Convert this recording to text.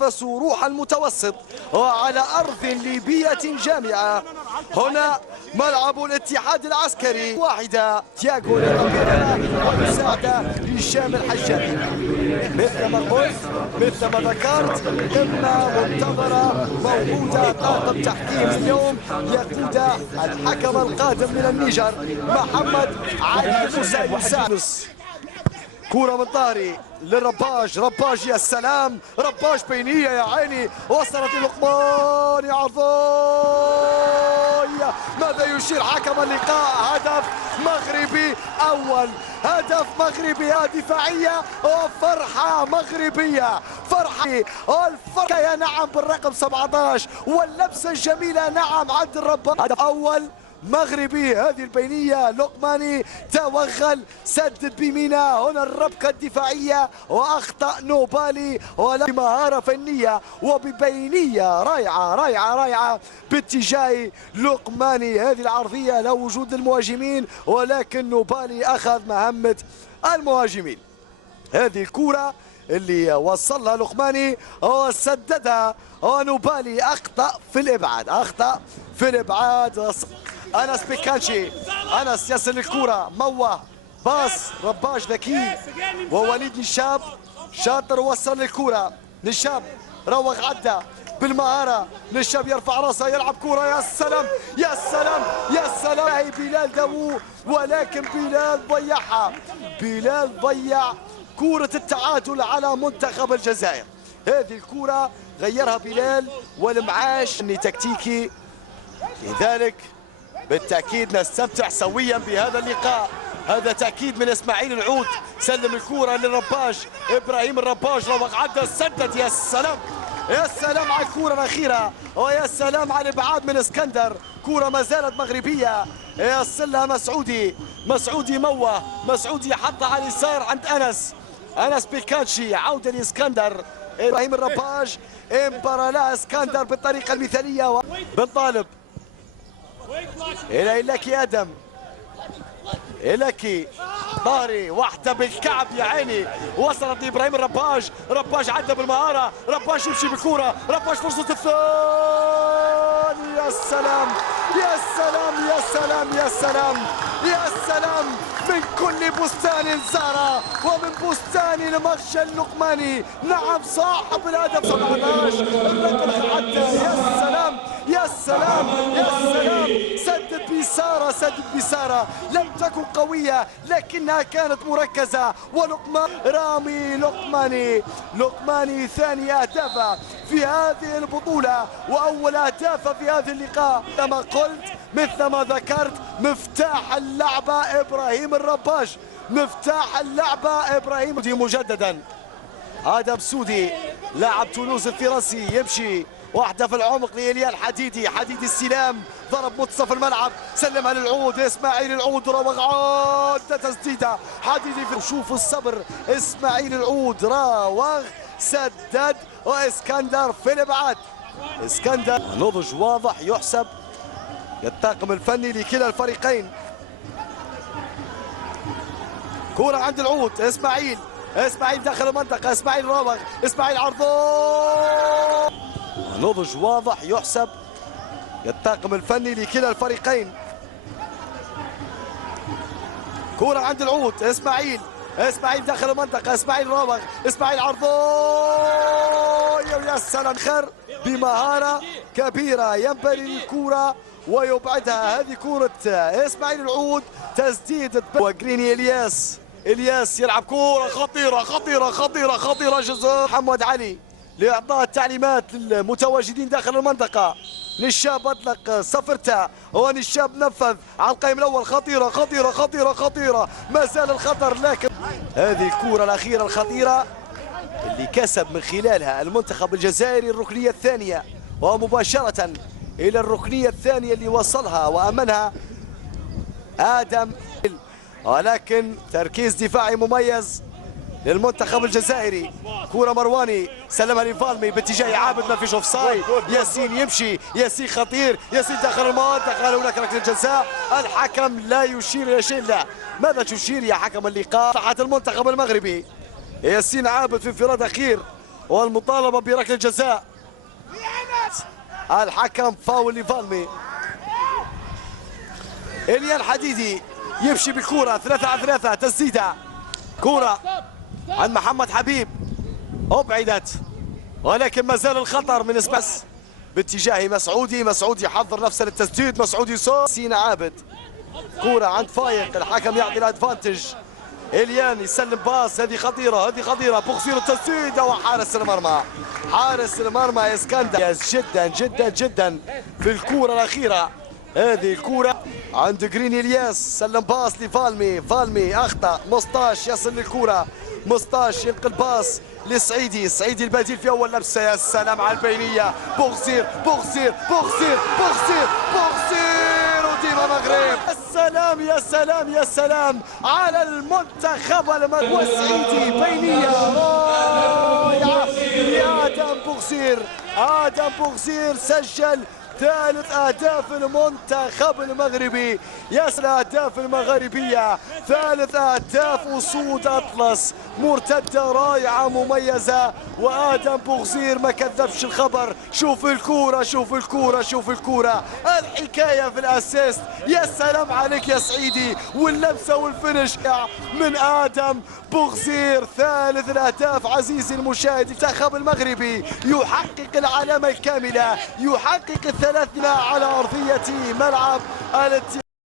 يتنفس روح المتوسط وعلى أرض ليبية جامعة. هنا ملعب الاتحاد العسكري. واحدة تياغو للربيرة ومساعدة هشام الحجاج. مثل ما قلت مثل ما ذكرت قمة منتظرة موجودة. طاقم تحكيم اليوم يقودها الحكم القادم من النيجر محمد علي موسى يسانس. كرة من طاري للرباج. رباج يا سلام. رباج بينية يا عيني. وصلت للقمان يا عرضية. ماذا يشير حكم اللقاء؟ هدف مغربي أول. هدف مغربي دفاعية وفرحة مغربية. فرحة والفرحة يا نعم بالرقم 17 واللبسة الجميلة نعم عبد الرباج. هدف أول مغربي. هذه البينية لقماني توغل سدد بيمينه. هنا الربكة الدفاعية وأخطأ نوبالي ولا مهارة فنية وببينية رائعة رائعة رائعة باتجاه لقماني. هذه العرضية لا وجود للمهاجمين ولكن نوبالي أخذ مهمة المهاجمين. هذه الكرة اللي وصلها لقماني وسددها ونوبالي أخطأ في الإبعاد. أخطأ في الإبعاد. أنس بيكانشي. أنس يصل الكرة. موه باص. رباج ذكي ووليد نشاب شاطر وصل الكرة. نشاب روغ عدى بالمهارة. نشاب يرفع راسه يلعب كرة. يا سلام يا سلام يا سلام. بلال داوو ولكن بلال ضيعها. بلال ضيع كرة التعادل على منتخب الجزائر. هذه الكرة غيرها بلال والمعاش تكتيكي. لذلك بالتأكيد نستمتع سويا بهذا اللقاء. هذا تأكيد من إسماعيل العود. سلم الكرة للرباج. إبراهيم الرباج روق عدى سدد. يا سلام يا سلام على الكرة الأخيرة ويا سلام على الإبعاد من اسكندر. كرة ما زالت مغربية. يصلها مسعودي. مسعودي موه. مسعودي حطها على اليسار عند أنس بيكانشي. عودة لاسكندر. إبراهيم الرباج انبر لها اسكندر بالطريقة المثالية. بن طالب إلى لك آدم. إلكي طاري واحدة بالكعب يا عيني. وصلت لإبراهيم الرباج. رباج عدى بالمهارة. رباج يمشي بالكرة. رباج فرصة الثاني. يا سلام يا سلام يا سلام يا سلام يا سلام. من كل بستان زارة ومن بستان المغشى اللقماني. نعم صاحب الهدف 17 الرقم عدى. يا سلام يا سلام يا سلام. سدد بيسارة. سدد بيسارة لم تكن قوية لكنها كانت مركزة. ولقمان رامي لقماني ثاني أهدافه في هذه البطولة وأول أهدافه في هذا اللقاء. كما قلت مثل ما ذكرت مفتاح اللعبة إبراهيم الرباج. مفتاح اللعبة إبراهيم مجددا. آدم سودي لاعب تولوز الفرنسي يمشي. واحدة في العمق لإليا الحديدي. حديدي السلام ضرب منتصف الملعب. سلمها للعود. إسماعيل العود روغ عودة تسديدة. حديدي في شوف الصبر. إسماعيل العود راوغ سدد وإسكندر في الإبعاد. إسكندر نضج واضح يحسب للطاقم الفني لكلا الفريقين. كرة عند العود. إسماعيل داخل المنطقة. إسماعيل راوغ. إسماعيل عرضه. نضج واضح يحسب للطاقم الفني لكلا الفريقين. كرة عند العود. إسماعيل داخل المنطقة. إسماعيل راوغ. إسماعيل عرضه. يا سلام. خير بمهارة كبيرة ينبغي للكرة ويبعدها. هذه كرة إسماعيل العود. تسديد وجريني إلياس يلعب كرة خطيرة خطيرة خطيرة خطيرة. جزاء محمد علي لإعطاء التعليمات للمتواجدين داخل المنطقة. نشاب أطلق صفرته ونشاب نفذ على القائم الأول. خطيرة خطيرة خطيرة خطيرة. ما زال الخطر لكن هذه الكرة الأخيرة الخطيرة اللي كسب من خلالها المنتخب الجزائري الركنية الثانية ومباشرة إلى الركنية الثانية اللي وصلها وأمنها آدم. ولكن تركيز دفاعي مميز للمنتخب الجزائري. كرة مرواني سلمها لفالمي باتجاه عابد. ما فيش اوفسايد. ياسين يمشي. ياسين خطير. ياسين داخل المنطقة. قال هناك ركلة جزاء. الحكم لا يشير إلى شيء. لا ماذا تشير يا حكم اللقاء؟ صحة المنتخب المغربي. ياسين عابد في انفراد أخير والمطالبة بركلة جزاء. الحكم فاول لفالمي. إليان حديدي يمشي بكرة 3 على 3. تسديدة كرة عند محمد حبيب أبعدت، ولكن ما زال الخطر من اسباس باتجاه مسعودي. مسعودي يحضر نفسه للتسديد. مسعودي صار سينا عابد. كرة عند فايق. الحكم يعطي الادفانتج. إليان يسلم باص. هذه خطيرة، هذه خطيرة. بوغسير التسديدة وحارس المرمى. حارس المرمى اسكندر جدا جدا جدا في الكرة الأخيرة. هذه الكرة عند جرين إلياس. سلم باص لفالمي. فالمي أخطأ. مصطاش يصل للكرة. مصطاش يلقى الباص لسعيدي. سعيدي البديل في أول لمسة. يا سلام على البينية. بوغسير بوغسير بوغسير بوغسير بوغسير وديما مغرب. السلام يا سلام يا سلام على المنتخب المغربي. وسعيدي بينية رائعة لآدم بوغسير. آدم بوغسير سجل ثالث أهداف المنتخب المغربي. يصل الأهداف المغربية. ثالث أهداف أسود أطلس. مرتدة رائعة مميزة. وآدم بوغسير ما كذبش الخبر. شوف الكورة شوف الكورة شوف الكورة. الحكاية في الأسيست. يا سلام عليك يا سعيدي. واللمسة والفنش من آدم بوغسير. ثالث الأهداف عزيزي المشاهد. المنتخب المغربي يحقق العلامة الكاملة. يحقق الثلاث على أرضية ملعب الاتحاد.